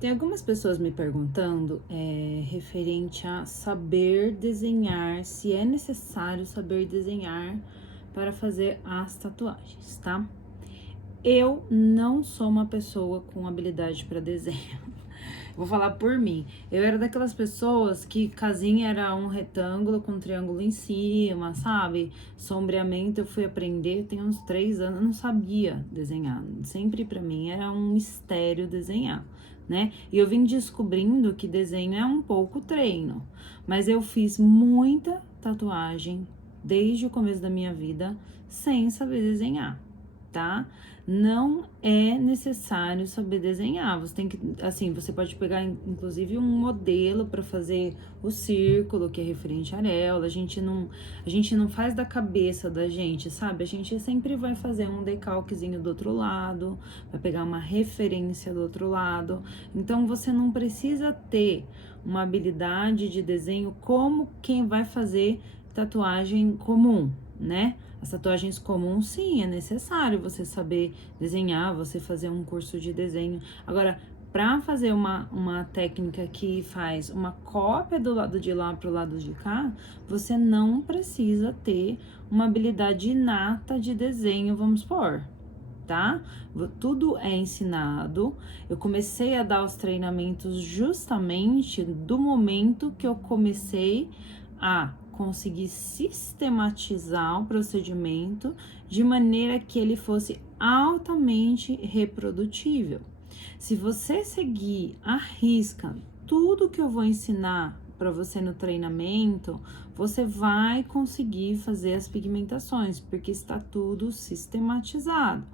Tem algumas pessoas me perguntando referente a saber desenhar, se é necessário saber desenhar para fazer as tatuagens, tá? Eu não sou uma pessoa com habilidade para desenho. Vou falar por mim. Eu era daquelas pessoas que casinha era um retângulo com um triângulo em cima, sabe? Sombreamento eu fui aprender, tem uns 3 anos, eu não sabia desenhar. Sempre pra mim era um mistério desenhar, né? E eu vim descobrindo que desenho é um pouco treino. Mas eu fiz muita tatuagem desde o começo da minha vida sem saber desenhar, tá? Não é necessário saber desenhar. Você tem que, assim, você pode pegar inclusive um modelo para fazer o círculo, que é referente à areola. A gente não faz da cabeça da gente, sabe? A gente sempre vai fazer um decalquezinho do outro lado, vai pegar uma referência do outro lado. Então você não precisa ter uma habilidade de desenho como quem vai fazer tatuagem comum, né? As tatuagens comuns, sim, é necessário você saber desenhar, você fazer um curso de desenho. Agora, para fazer uma técnica que faz uma cópia do lado de lá para o lado de cá, você não precisa ter uma habilidade inata de desenho, vamos supor, tá? Tudo é ensinado. Eu comecei a dar os treinamentos justamente do momento que eu comecei a conseguir sistematizar o procedimento de maneira que ele fosse altamente reprodutível. Se você seguir à risca tudo que eu vou ensinar para você no treinamento, você vai conseguir fazer as pigmentações, porque está tudo sistematizado.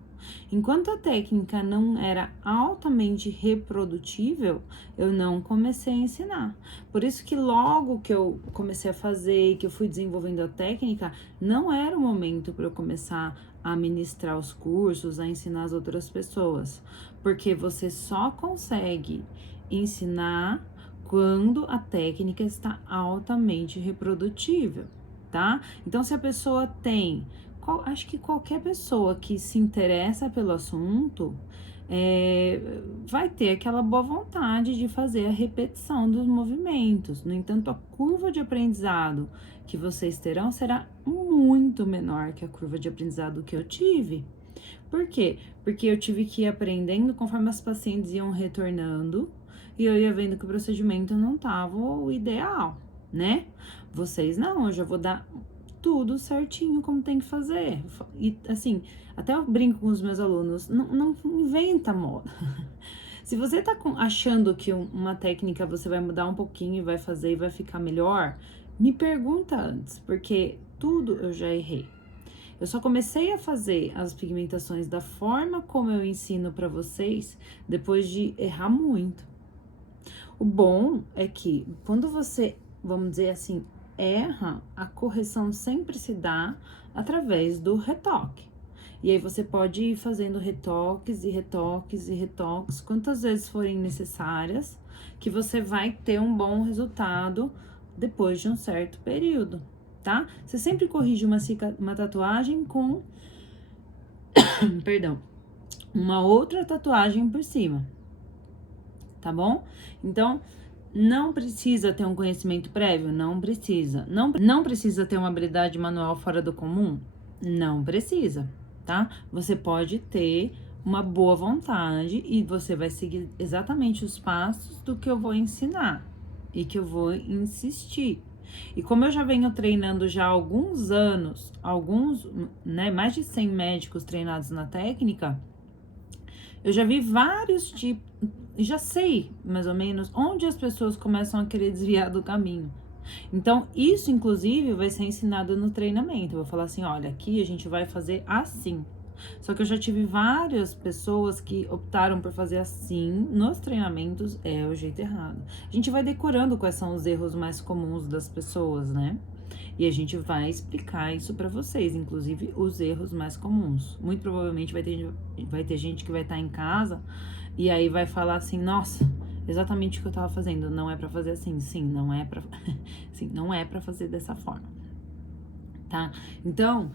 Enquanto a técnica não era altamente reprodutível, eu não comecei a ensinar. Por isso que logo que eu comecei a fazer e que eu fui desenvolvendo a técnica, não era o momento para eu começar a ministrar os cursos, a ensinar as outras pessoas. Porque você só consegue ensinar quando a técnica está altamente reprodutível, tá? Então, se a pessoa tem acho que qualquer pessoa que se interessa pelo assunto vai ter aquela boa vontade de fazer a repetição dos movimentos. No entanto, a curva de aprendizado que vocês terão será muito menor que a curva de aprendizado que eu tive. Por quê? Porque eu tive que ir aprendendo conforme as pacientes iam retornando e eu ia vendo que o procedimento não estava o ideal, né? Vocês não, eu já vou dar tudo certinho como tem que fazer. E assim, até eu brinco com os meus alunos, não inventa moda. Se você tá achando que uma técnica você vai mudar um pouquinho e vai fazer e vai ficar melhor, me pergunta antes, porque tudo eu já errei. Eu só comecei a fazer as pigmentações da forma como eu ensino para vocês depois de errar muito. O bom é que quando você, vamos dizer assim, erra, a correção sempre se dá através do retoque. E aí você pode ir fazendo retoques e retoques e retoques quantas vezes forem necessárias, que você vai ter um bom resultado depois de um certo período, tá? Você sempre corrige uma tatuagem com, perdão, uma outra tatuagem por cima, tá bom? Então, não precisa ter um conhecimento prévio? Não precisa. Não precisa ter uma habilidade manual fora do comum? Não precisa, tá? Você pode ter uma boa vontade e você vai seguir exatamente os passos do que eu vou ensinar e que eu vou insistir. E como eu já venho treinando já há alguns anos, mais de 100 médicos treinados na técnica, eu já vi vários tipos, já sei mais ou menos onde as pessoas começam a querer desviar do caminho. Então, isso inclusive vai ser ensinado no treinamento. Eu vou falar assim: olha, aqui a gente vai fazer assim. Só que eu já tive várias pessoas que optaram por fazer assim nos treinamentos, é o jeito errado. A gente vai decorando quais são os erros mais comuns das pessoas, né? E a gente vai explicar isso para vocês, inclusive os erros mais comuns. Muito provavelmente vai ter gente que vai estar em casa e aí vai falar assim: nossa, exatamente o que eu tava fazendo, não é para fazer assim. Sim, não é para sim, não é para fazer dessa forma. tá? Então,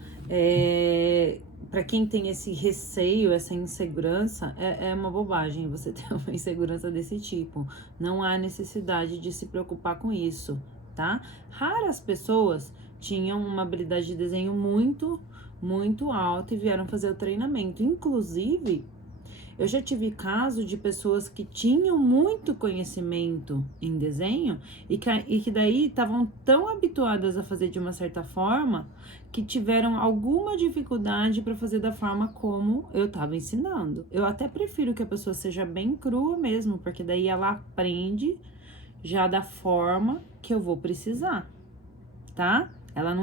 para quem tem esse receio, essa insegurança, é uma bobagem você ter uma insegurança desse tipo. Não há necessidade de se preocupar com isso, tá? Raras pessoas tinham uma habilidade de desenho muito alta e vieram fazer o treinamento. Inclusive, eu já tive caso de pessoas que tinham muito conhecimento em desenho e que daí estavam tão habituadas a fazer de uma certa forma que tiveram alguma dificuldade para fazer da forma como eu estava ensinando. Eu até prefiro que a pessoa seja bem crua mesmo, porque daí ela aprende já da forma que eu vou precisar, tá? Ela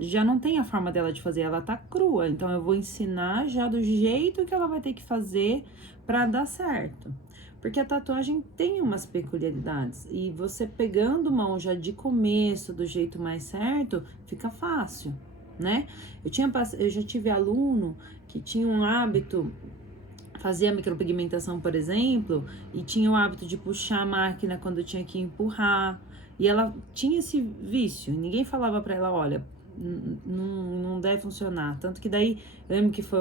já não tem a forma dela de fazer, ela tá crua. Então eu vou ensinar já do jeito que ela vai ter que fazer para dar certo. Porque a tatuagem tem umas peculiaridades e você pegando mão já de começo do jeito mais certo, fica fácil, né? Eu já tive aluno que tinha um hábito, fazia micropigmentação, por exemplo, e tinha o hábito de puxar a máquina quando tinha que empurrar. E ela tinha esse vício, ninguém falava para ela, olha, não deve funcionar. Tanto que daí, eu lembro que foi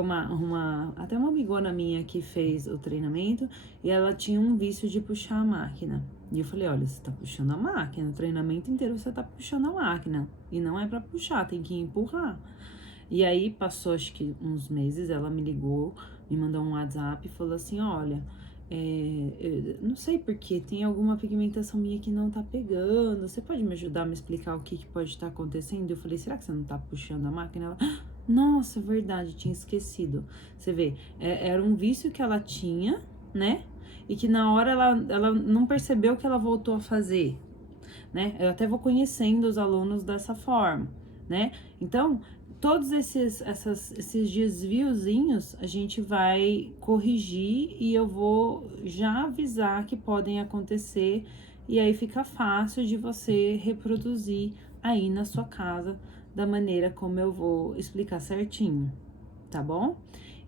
até uma amigona minha que fez o treinamento, e ela tinha um vício de puxar a máquina. E eu falei, olha, você tá puxando a máquina, o treinamento inteiro você tá puxando a máquina. E não é para puxar, tem que empurrar. E aí, passou acho que uns meses, ela me ligou, me mandou um WhatsApp e falou assim, olha, eu não sei porque tem alguma pigmentação minha que não tá pegando, você pode me ajudar a me explicar o que pode estar acontecendo? Eu falei, será que você não tá puxando a máquina? Ela, nossa, verdade, tinha esquecido. Você vê, era um vício que ela tinha, né? E que na hora ela não percebeu que ela voltou a fazer, né? Eu até vou conhecendo os alunos dessa forma, né? Então, todos esses desviozinhos a gente vai corrigir e eu vou já avisar que podem acontecer e aí fica fácil de você reproduzir aí na sua casa da maneira como eu vou explicar certinho, tá bom?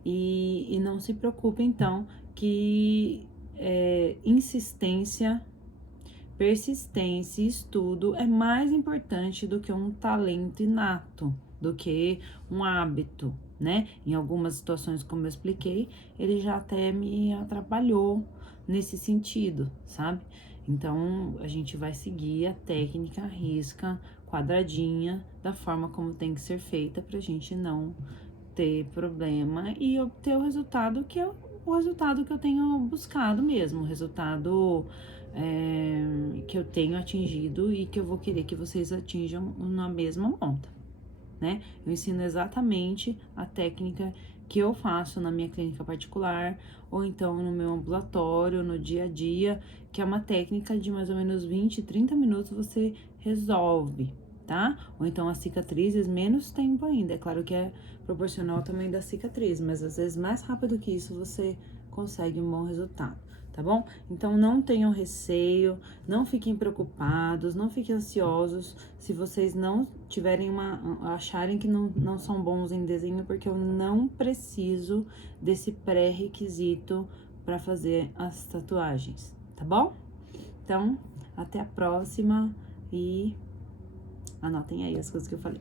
E não se preocupe então que insistência, persistência e estudo é mais importante do que um talento inato, do que um hábito, né? Em algumas situações, como eu expliquei, ele já até me atrapalhou nesse sentido, sabe? Então, a gente vai seguir a técnica risca quadradinha da forma como tem que ser feita pra gente não ter problema e obter o resultado que é o resultado que eu tenho buscado mesmo, o resultado que eu tenho atingido e que eu vou querer que vocês atinjam na mesma monta, né? Eu ensino exatamente a técnica que eu faço na minha clínica particular, ou então no meu ambulatório, no dia a dia, que é uma técnica de mais ou menos 20, 30 minutos você resolve, tá? Ou então as cicatrizes, menos tempo ainda. É claro que é proporcional ao tamanho da cicatriz, mas às vezes mais rápido que isso você consegue um bom resultado, tá bom? Então não tenham receio, não fiquem preocupados, não fiquem ansiosos se vocês não tiverem acharem que não são bons em desenho, porque eu não preciso desse pré-requisito para fazer as tatuagens, tá bom? Então, até a próxima e anotem aí as coisas que eu falei.